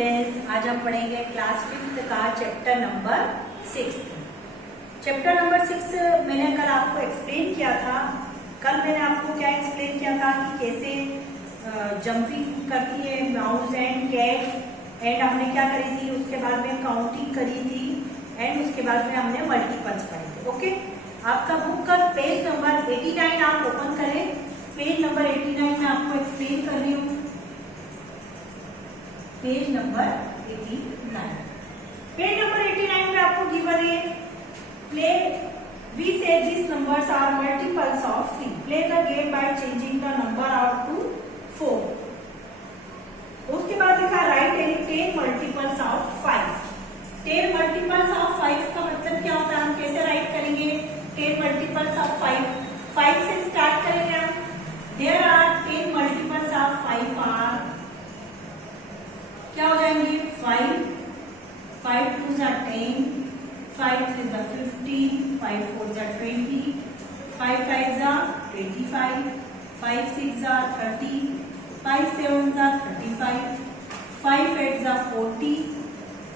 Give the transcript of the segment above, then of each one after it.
Students, आज हम पढ़ेंगे क्लास 5th का चैप्टर नंबर 6। चैप्टर नंबर 6 मैंने कल आपको एक्सप्लेन किया था। कल मैंने आपको क्या एक्सप्लेन किया था कि कैसे जंपिंग करती है माउस एंड कैट, एंड हमने क्या करी थी, उसके बाद में काउंटिंग करी थी, एंड उसके बाद में हमने मल्टीपल्स पढ़े थे। ओके, आपका बुक का पेज नंबर 89 आप ओपन करें। पेज नंबर 89 में आपको एक्सप्लेन कर रही हूँ। Page number 89। पेज नंबर 89 में आपको गिवन है play we say this numbers are multiples of 3, play the game by changing the number out to 4। उसके बाद लिखा write any 10 multiples of 5। 10 multiples of 5 का मतलब क्या होता है, हम कैसे राइट करेंगे 10 मल्टीपल्स ऑफ 5 से स्टार्ट करेंगे हम। There are 10 multiples of 5 are क्या हो जाएंगे 5, 5 2 जा 10, 5 3 जा 15, 5 4 जा 20, 5 5 जा 25, 5 6 जा 30, 5 7 जा 35, 5 8 जा 40,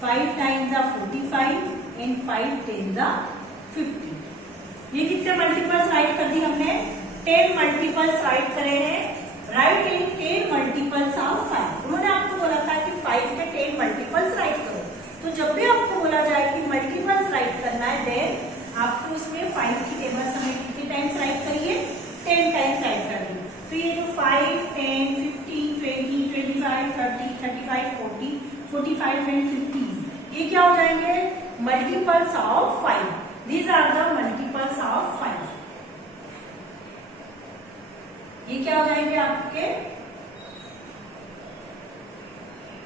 5 9 जा 45 एंड 5 10 जा 50। ये कितने मल्टीपल्स राइट कर दी हमने, 10 मल्टीपल्स राइट करे हैं। Right in 10 multiples of 5। उन्होंने आपको बोला था कि 5 के 10 मल्टीपल्स राइट करो। तो जब भी आपको बोला जाए कि मल्टीपल्स राइट करना है, देन आपको उसमें 5 की टेबल हमें कितने टाइम्स राइट करिए, 10 टाइम्स राइट करिए। तो ये जो 5 10 15 20 25 30 35 40 45 एंड 50, ये क्या हो जाएंगे multiples of 5। These are the multiples of 5। ये क्या हो जाएंगे आपके,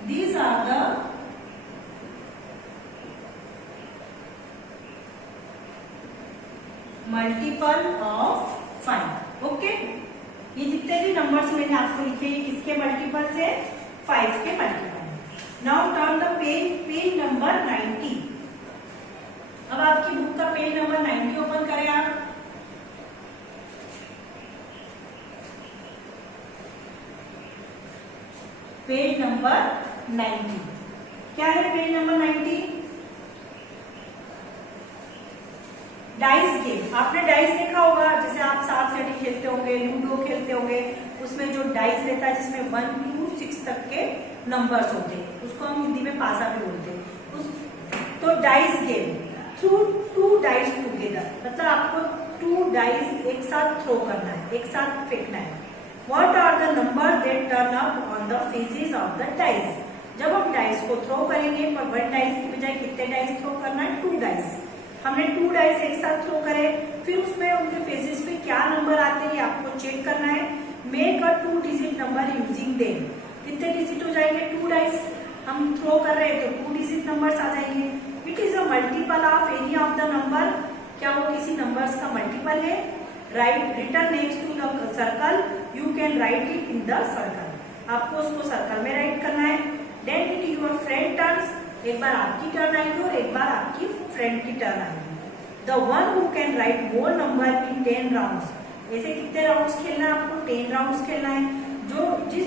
these are the multiple of 5। Okay, ये जितने भी नंबर्स मैंने आपको लिखे ये किसके मल्टीपल्स है, 5 के multiple. Now turn the page, page number 90। अब आपकी बुक का पेज नंबर 90 ओपन करें आप। पेज नंबर 90 क्या है, पेज नंबर 90 डाइस गेम। आपने डाइस देखा होगा, जैसे आप सांप सीढ़ी खेलते होंगे, लूडो खेलते होंगे, उसमें जो डाइस रहता है जिसमें 1 to 6 तक के नंबर्स होते हैं, उसको हम हिंदी में पासा भी बोलते हैं। तो dice game through 2 dice together, मतलब आपको 2 डाइस एक साथ थ्रो करना है, एक साथ फेंकना है। What are the numbers that turn up on the faces of the dice? जब हम डाइस को थ्रो करेंगे, पर 1 डाइस की बजाय कितने डाइस थ्रो करना है, 2 डाइस। हमने 2 डाइस एक साथ थ्रो करे, फिर उसमें उनके फेसेस पे क्या नंबर आते हैं आपको चेक करना है। Make a 2 digit number using them. कितने डिजिट हो जाएंगे, 2 डाइस हम थ्रो कर रहे हैं तो 2 डिजिट नंबर्स आ जाएंगे। It is a multiple of any of the number, क्या वो किसी नंबर्स का मल्टीपल है। Write return next to the circle, you can write it in the circle. आपको उसको सर्कल में राइट करना है। Then it your friend turns, एक बार आपकी टर्न आएगी और एक बार आपकी फ्रेंड की टर्न आएगी। The one who can write more number in 10 rounds. ऐसे कितने राउंड्स खेलना है आपको, 10 राउंड्स खेलना है। जो जिस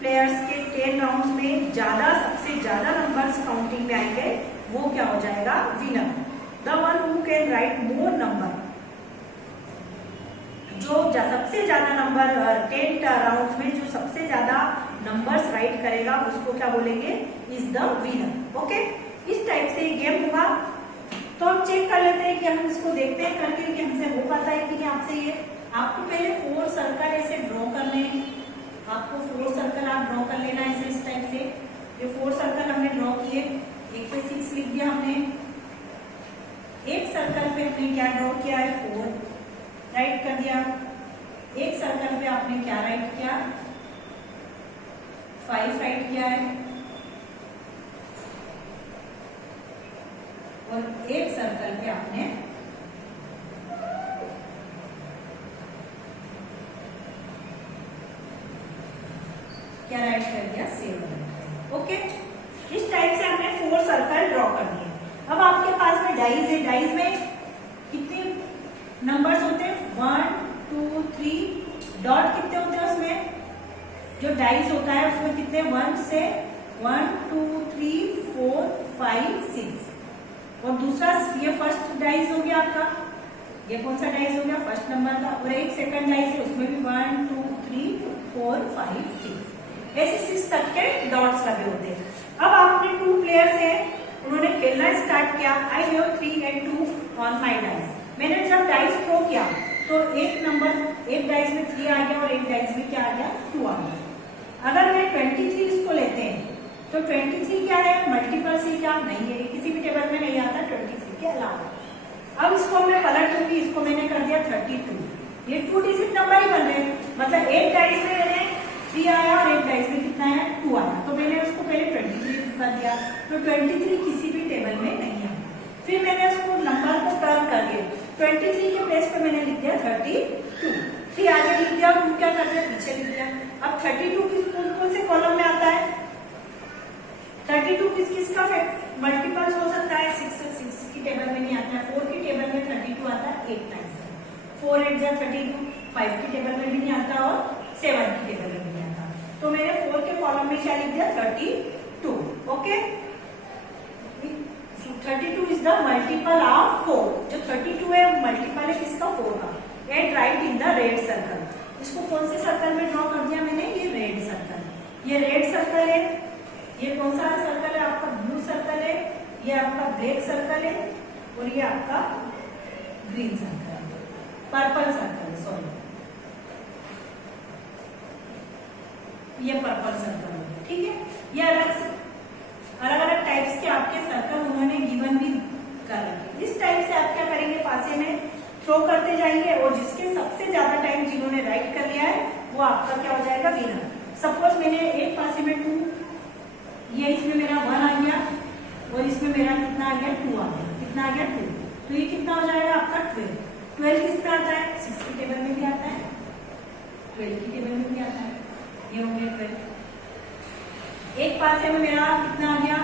प्लेयर्स के 10 राउंड्स में सबसे ज्यादा नंबर्स काउंटिंग में आएंगे वो क्या हो जाएगा, winner. The one who can write more number, जो सबसे ज्यादा नंबर 10 राउंड्स में जो सबसे ज्यादा नंबर्स राइट करेगा उसको क्या बोलेंगे, इज द विनर। ओके, इस टाइप से गेम होगा। तो हम चेक कर लेते हैं कि हम इसको देखते हैं करके कि हमसे हो पाता है कि नहीं आपसे। ये आपको पहले 4 सर्कल ऐसे ड्रॉ करने हैं। आपको 4 सर्कल आप ड्रॉ कर लेना है इस टाइप से। ये 4 सर्कल हमने ड्रॉ किए, 1 पे 6 लिख दिया हमने। एक सर्कल पे हमने क्या ड्रॉ किया है, 4 राइट कर दिया। एक सर्कल पे आपने क्या राइट किया, 5 राइट किया है। और एक सर्कल पे आपने क्या राइट कर दिया, 7। ओके, इस टाइप से हमने 4 सर्कल ड्रॉ कर दिए। अब आपके पास में डाइस है, डाइस में कितने नंबर्स होते हैं, 1 2 3। डॉट कितने होते हैं उसमें, जो डाइस होता है उसमें कितने 1 से 1 2 3 4 5 6। और दूसरा ये फर्स्ट डाइस हो गया आपका, ये कौन सा डाइस हो गया, फर्स्ट नंबर का। और एक सेकंड डाइस है, उसमें भी 1 2 3 4 5 6 ऐसे 6 तक के डॉट्स लगे होते हैं। अब आपने 2 प्लेयर्स हैं, उन्होंने खेलना स्टार्ट किया। I have 3 and 2 on my dice. मैंने जब डाइस थ्रो किया तो एक डाइस में 3 आ गया और एक डाइस में क्या आ गया, 2 आ गया। अगर मैं 23 इसको लेते हैं तो 23 क्या है, मल्टीपल से क्या नहीं है, किसी भी टेबल में नहीं आता 23 के अलावा। अब इसको मैं पलट दूंगी, इसको मैंने कर दिया 32। ये 2 डिजिट नंबर ही बन रहे हैं, मतलब एक डाइस में मैंने 3 आया और एक डाइस में कितना है, 2 आया। तो मैंने उसको पहले 23 कर दिया, तो 23 किसी भी टेबल में नहीं आया। फिर मैंने उसको नंबर को टर्न कर दिया, 23 के प्लेस पे मैंने लिख दिया 32। फिर आगे लिख दिया, 2 क्या कर दिया, पीछे लिख दिया। अब 32 किस कौन से कॉलम में आता है, 32 किसका मल्टीपल्स हो सकता है, 6 की टेबल में नहीं आता है। 4 की टेबल में 32 आता है 8 टाइम्स। 4 8 जा 32, 5 की टेबल में भी नहीं आता और 7 की टेबल में भी नहीं आता। तो मैंने 4 के कॉलम में क्या लिख दिया, 32। Okay, 32 is the multiple of 4। जो 32 है मल्टीपल है किसका, 4 का। And right in the red circle. इसको कौन से सर्कल में ड्रॉ कर दिया मैंने, ये रेड सर्कल। ये रेड सर्कल है, ये कौन सा सर्कल है आपका, ब्लू सर्कल है, ये आपका ब्लैक सर्कल है और ये आपका ग्रीन सर्कल है, पर्पल सर्कल है, सॉरी ये पर्पल सर्कल है। ठीक है, ये अलग अलग टाइप्स के आपके सर्कल उन्होंने गिवन भी कर रखे। इस टाइप से आप क्या करेंगे, पासे में थ्रो करते जाएंगे और जिसके सबसे ज्यादा टाइम जिन्होंने राइट कर लिया है वो आपका क्या हो जाएगा, विनर। सपोज मैंने एक पासे में 2, ये इसमें मेरा 1 आ गया और इसमें मेरा कितना आ गया, 2 आ गया। कितना आ गया, 2। तो ये कितना हो जाएगा आपका 12। 12 किसमें आता है, 6 की टेबल में भी आता है, 12 की टेबल में भी आता है। ये हो गया 12। एक पासे में मेरा कितना आ गया,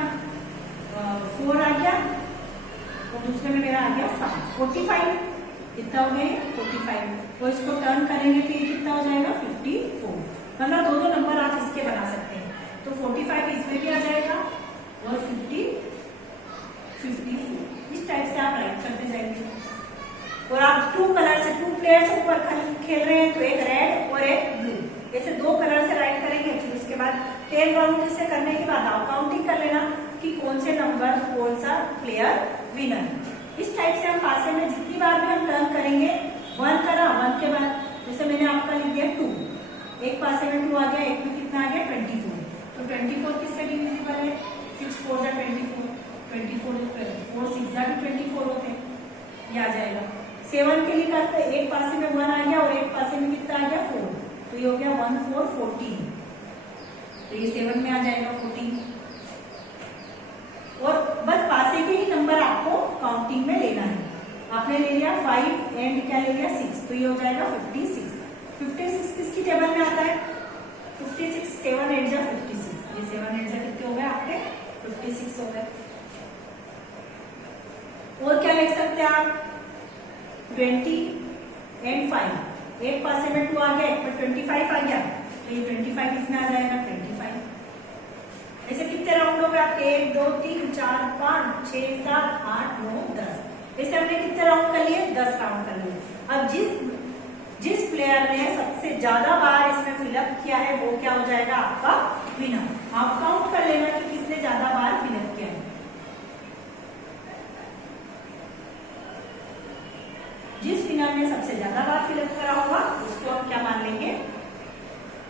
4 आ गया और दूसरे में मेरा आ गया 5, 45। कितना हो गया, 45। और इसको टर्न करेंगे तो ये कितना हो जाएगा, 54। मतलब दो नंबर आप इसके बना सकते हैं। तो 45 इसमें भी आ जाएगा और 54। इस टाइप से आप राइट करते जाएंगे। और आप 2 कलर से 2 प्लेयर्स ऊपर खेल रहे हैं, तो एक रेड और एक ब्लू, ऐसे 2 कलर से राइट करेंगे। फिर उसके बाद 10 राउंड से करने के बाद आप काउंटिंग कर लेना कि कौन से नंबर, कौन सा प्लेयर विनर। इस टाइप से हम पासे में जितनी बार भी हम टर्न करेंगे, 1 करा, 1 के बाद जैसे मैंने आपका लिख दिया 2, एक पासे में 2 आ गया, एक में कितना आ गया, 24। तो 24 किससे डिविजिबल है, 6 4 जा 24, 24 4 6 जा 24 होते हैं, ये आ जाएगा। 7 के लिए करते हैं, एक पासे में 1 आ गया और एक पासे में कितना आ गया, 4। तो ये हो गया 1 4 14। तो ये 7 में आ जाएगा 14। और बस पासे के ही नंबर आपको काउंटिंग में लेना है। आपने ले लिया 5 एंड क्या ले लिया, 6। तो ये हो जाएगा 56। 56 किसकी टेबल में आता है, 56 7 8 जा 56। ये 7 8 जा कितने हो गए आपके, 56 हो गए। और क्या लिख सकते हैं आप, 20 एंड 5। एक पासे में 2 आ गया, एक में 25 आ गया, तो ये 25 इसमें आ जाएगा 25। ऐसे कितने राउंड हो गए आपके, 1 2 3 4 5 6 7 8 9 10। ऐसे हमने कितने राउंड कर लिए, 10 राउंड कर लिए। अब जिस प्लेयर ने सबसे ज्यादा बार इसमें फिलअप किया है वो क्या हो जाएगा, आपका विनर। आप काउंट कर लेना कि किसने ज्यादा बार फिलअप किया है। जिस विनर ने सबसे ज्यादा बार फिलअप करा होगा उसको हम क्या मान लेंगे,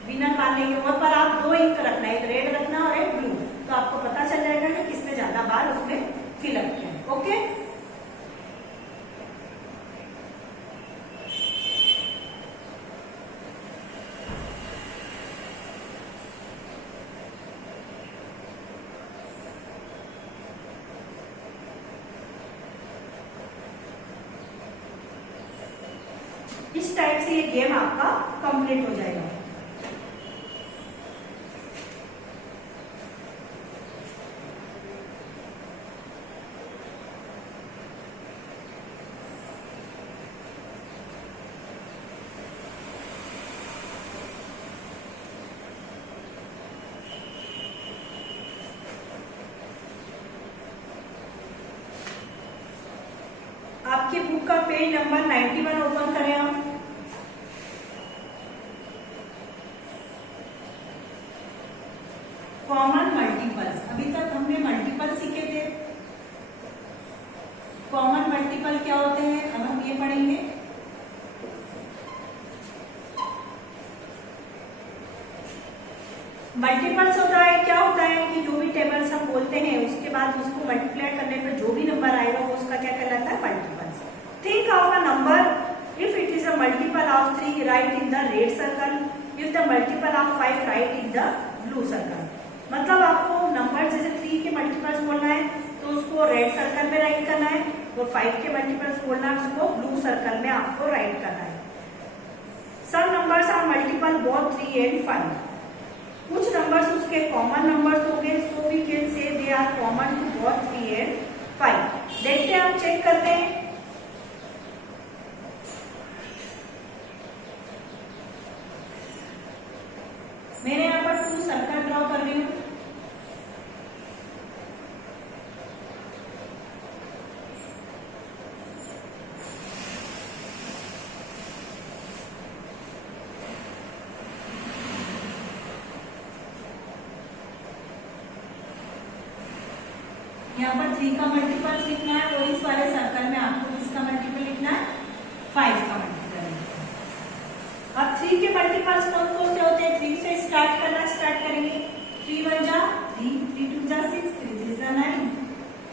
विनर मान लेंगे। वहां पर आप 2 इंक रखना, एक रेड रखना और एक ब्लू, तो आपको पता चल जाएगा कि किसने ज्यादा बार उसमें फिलअप किया। ओके, इस टाइप से ये गेम आपका कंप्लीट हो जाएगा। आपकी बुक का पेज नंबर 91 ओपन करें हम। कॉमन मल्टीपल्स, अभी तक हमने मल्टीपल सीखे थे। कॉमन मल्टीपल क्या होते हैं अब हम ये पढ़ेंगे। मल्टीपल्स होता है, क्या होता है कि जो भी टेबल्स हम बोलते हैं उसके बाद उसको मल्टीप्लाई करने पर जो भी नंबर आएगा वो उसका क्या कहलाता है, multiples. Think of a number if it is a multiple of 3, right in the red circle. If the multiple of 5, right in the blue circle. मतलब आपको नंबर जैसे 3 के मल्टीपल्स बोलना है तो उसको रेड सर्कल में राइट करना है, और 5 के मल्टीपल्स बोलना है उसको ब्लू सर्कल में आपको राइट करना है। Some numbers are multiple both 3 and 5। कुछ नंबर्स उसके कॉमन नंबर्स होंगे, सो we can say they are common to both 3 and 5। देखते हैं, हम चेक करते हैं। मैंने यहाँ पर 2 सर्कल ड्रॉ कर रही हूँ। यहाँ पर 3 का मल्टीपल्स लिखना है, और इस वाले सर्कल में आपको किसका मल्टीपल लिखना है, 5 का मल्टीपल लिखना है। अब 3 के मल्टीपल्स कौन कौन से होते हैं, 3 से स्टार्ट करेंगे। 3 1 जा 3, 3 2 जा 6, 3 3 जा 9,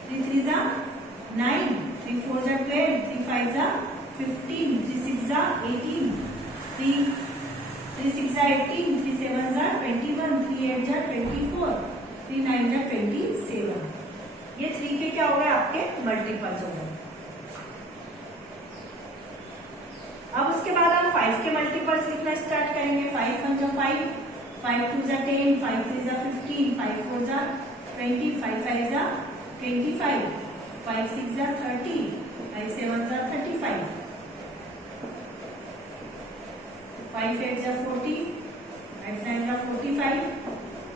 3 3 जा 9, 3 4 जा 12, 3 5 जा 15, 3 6 जा 18, 3 6 जा 18, 3 7 जा 21, 3 8 जा 24, 3 9 जा 27। ये 3 के क्या हो गए, आपके मल्टीपल्स हो गए। अब उसके बाद हम 5 के मल्टीपल्स लिखना स्टार्ट करेंगे। 5 1 जा 5, 5 2 जा 10, 5 3 जा 15, 5 4 जा 20, 5 5 जा 25, 5 6 जा 30, 5 7 जा 35, 5 8 जा 40, 5 9 जा 45,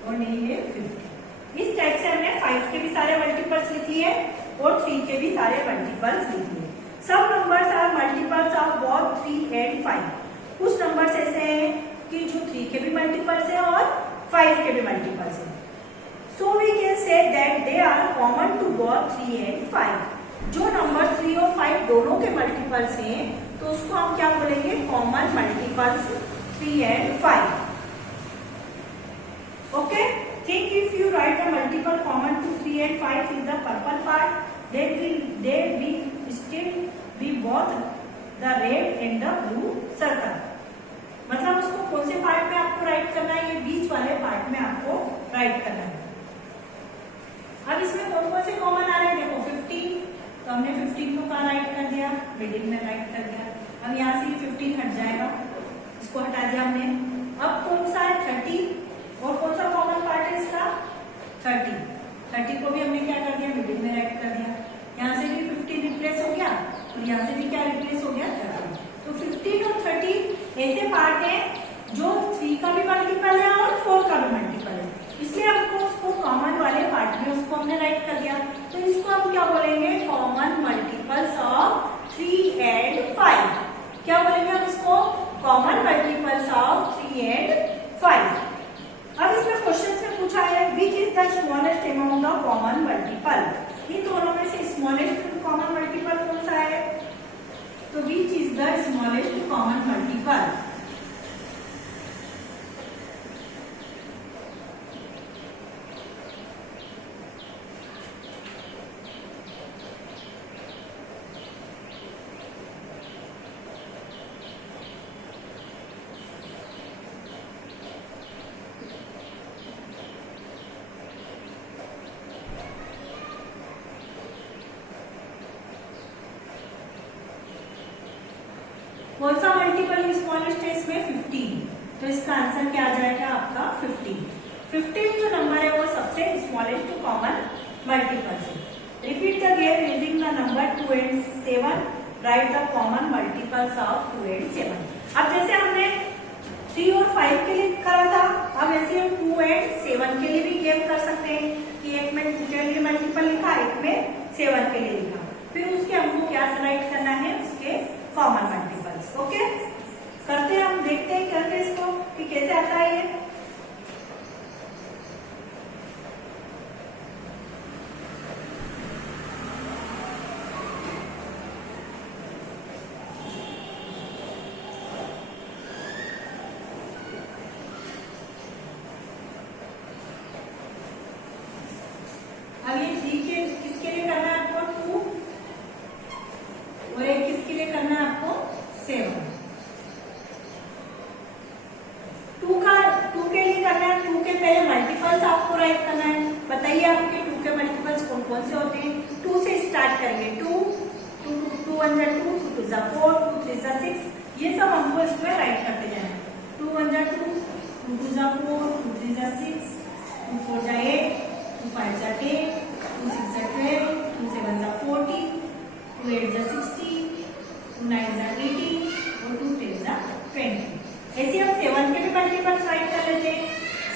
और नहीं है 50। इस टाइप से हमने 5 के भी सारे मल्टीपल्स लिख लिए और 3 के भी सारे मल्टीपल्स लिख लिए। सब numbers are multiples of both 3 and 5। कुछ नंबर्स ऐसे हैं कि जो 3 के भी मल्टीपल्स हैं और 5 के भी मल्टीपल्स हैं। So we can say that they are common to both 3 and 5। जो नंबर 3 और 5 दोनों के मल्टीपल्स हैं तो उसको हम क्या बोलेंगे, common multiples 3 and 5। Okay, think if you write a multiple common to 3 and 5 in the purple part, then they will still be both the red and the blue circle। मतलब उसको कौन से पार्ट में आपको राइट करना है, ये बीच वाले पार्ट में आपको राइट करना है। अब इसमें कौन कौन से कॉमन आ रहे हैं, देखो 15, तो हमने 15 को कहाँ राइट कर दिया, मिडिल में राइट कर दिया। अब यहाँ से 15 हट जाएगा, इसको हटा दिया हमने। अब कौन सा है 30, और कौन सा कॉमन पार्ट है इसका 30 को भी हमने क्या कर दिया, मिडिल में राइट कर दिया। यहाँ से भी 15 रिप्लेस हो गया और यहाँ से भी क्या रिप्लेस हो गया 30। तो 15 और 30 ऐसे पार्ट हैं जो 3 का भी मल्टीपल है और 4 का भी मल्टीपल है, इसलिए हमको उसको कॉमन वाले पार्ट में उसको हमने राइट कर दिया। तो इसको हम क्या बोलेंगे, कॉमन मल्टीपल्स ऑफ 3 and 5। क्या बोलेंगे हम इसको, कॉमन मल्टीपल्स ऑफ 3 and 5। अब इसमें क्वेश्चन में पूछा है which is the smallest among the common multiple. इन दोनों में से स्मॉलेस्ट कॉमन मल्टीपल कौन सा है, तो विच is the smallest common multiple. कौन सा मल्टीपल स्मॉलेस्ट है इसमें 15, तो इसका आंसर क्या आ जाएगा आपका 15। 15 जो नंबर है वो सबसे स्मॉलेस्ट कॉमन मल्टीपल है। Repeat the game using the number 2 and 7, right the common multiples of 2 and 7। अब जैसे हमने 3 और 5 के लिए करा था, अब ऐसे हम 2 and 7 के लिए भी गेम कर सकते हैं कि एक में 2 के लिए मल्टीपल लिखा, एक में 7 के लिए लिखा। फिर उसके हमको क्या राइट करना है, उसके कॉमन मल्टीपल्स। ओके, करते हैं हम, देखते हैं करके इसको कि कैसे आता है ये। अब ये 3 के किसके लिए करना है आपको, 2, और एक किसके लिए करना है आपको, 7। 2 के लिए करना है, 2 के पहले मल्टीपल्स आपको राइट करना है। बताइए आपके 2 के मल्टीपल्स कौन कौन से होते हैं। 2 से स्टार्ट करेंगे, 2 2 1 जा 2, 2 2 जा 4, 2 3 जा 6, ये सब हमको इसमें राइट करते जाना है। 2 1 जा 2, 2 2 जा 4, 2 3 जा 6, 2 4 जा 8, 2 5 जा 10, 2 6 जा 12, 2 7 जा 40, 2 8 जा 60, 2 9 जा 80 और 2 10 जा 20। ऐसे हम 7 के भी मल्टीपल्स राइट कर लेते हैं।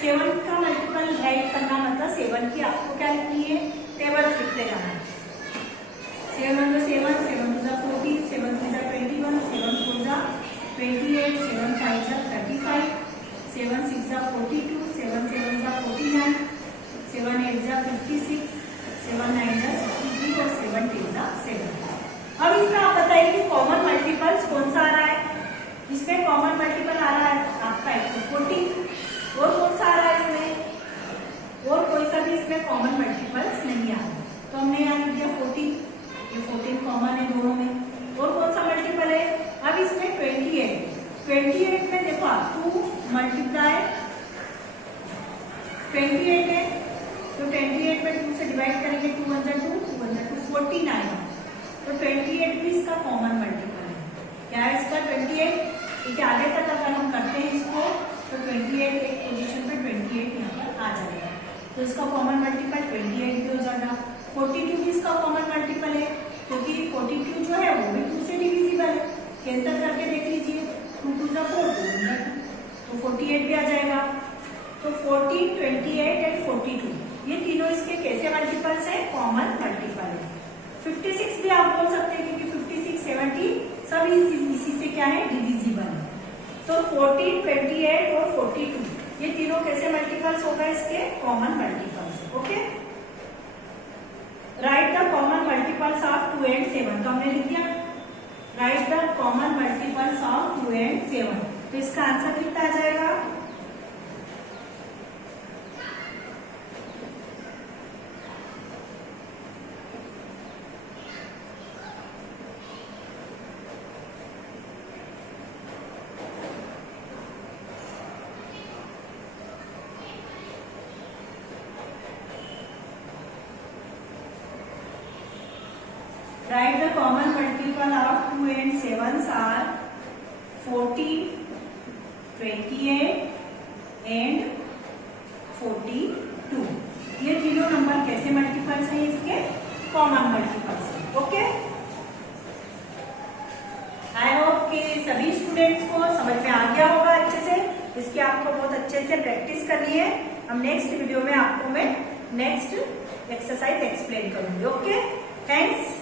7 का मल्टीपल राइट करना मतलब 7 की आपको क्या लिखनी है, टेबल लिखते जाना है। 7 1 जा 7, 7 2 जा 14, 7 3 जा 21, 7 4 जा 28, 7 5 जा 35, 7 6 जा 42, 7 7 जा 49, 7 8 जा 56, 7 9 जा 63 और 7 10 जा 7। अब इसमें आप बताइए कि कॉमन मल्टीपल्स कौन सा आ रहा है। इसमें कॉमन मल्टीपल आ रहा है आपका 40, और कौन सा आ रहा है इसमें, और कोई सा भी इसमें कॉमन मल्टीपल्स नहीं आ रहा, तो हमने यहाँ लिख दिया 40, ये 14 कॉमन है दोनों में। और कौन सा मल्टीपल है, अब इसमें 28 में देखो 2 मल्टीप्लाई 28 है, तो 28 में 2 से डिवाइड करेंगे, 2 1 जा 2, 2 1 जा 2, 14 आएगा। तो 28 भी इसका कॉमन मल्टीपल है। क्या है इसका 28, क्योंकि आगे तक अगर हम करते हैं इसको तो 28 एक पोजीशन पे 28 यहाँ पर आ जाएगा, तो इसका कॉमन मल्टीपल 28 भी हो जाएगा। 42 भी इसका कॉमन मल्टीपल है, क्योंकि 42 जो है वो भी 2 से डिविजिबल है। कैंसिल करके देख लीजिए, 2 2 जा 4, 2 1 जा 2, तो 48 भी आ जाएगा। तो 14, 28 एंड 42 ये तीनों इसके कैसे मल्टीपल्स है, कॉमन मल्टीपल है। 56 भी आप बोल सकते हैं, क्योंकि 56 70 सब इसी से क्या है, डिविजिबल है। तो 14, 28 और 42 ये तीनों कैसे मल्टीपल्स होगा, इसके common multiples. Okay, right the common multiples of 2 and 7, तो हमने लिख दिया right the common multiples of 2 and 7, तो इसका आंसर कितना आ जाएगा, write the common multiple of 2 and 7 are 40, 28 and 42। ये तीनों नंबर कैसे मल्टीपल्स हैं, इसके कॉमन मल्टीपल्स हैं। ओके, आई होप कि सभी स्टूडेंट्स को समझ में आ गया होगा अच्छे से। इसकी आपको बहुत अच्छे से प्रैक्टिस करनी है। हम नेक्स्ट वीडियो में आपको मैं नेक्स्ट एक्सरसाइज एक्सप्लेन करूंगी। Okay, thanks.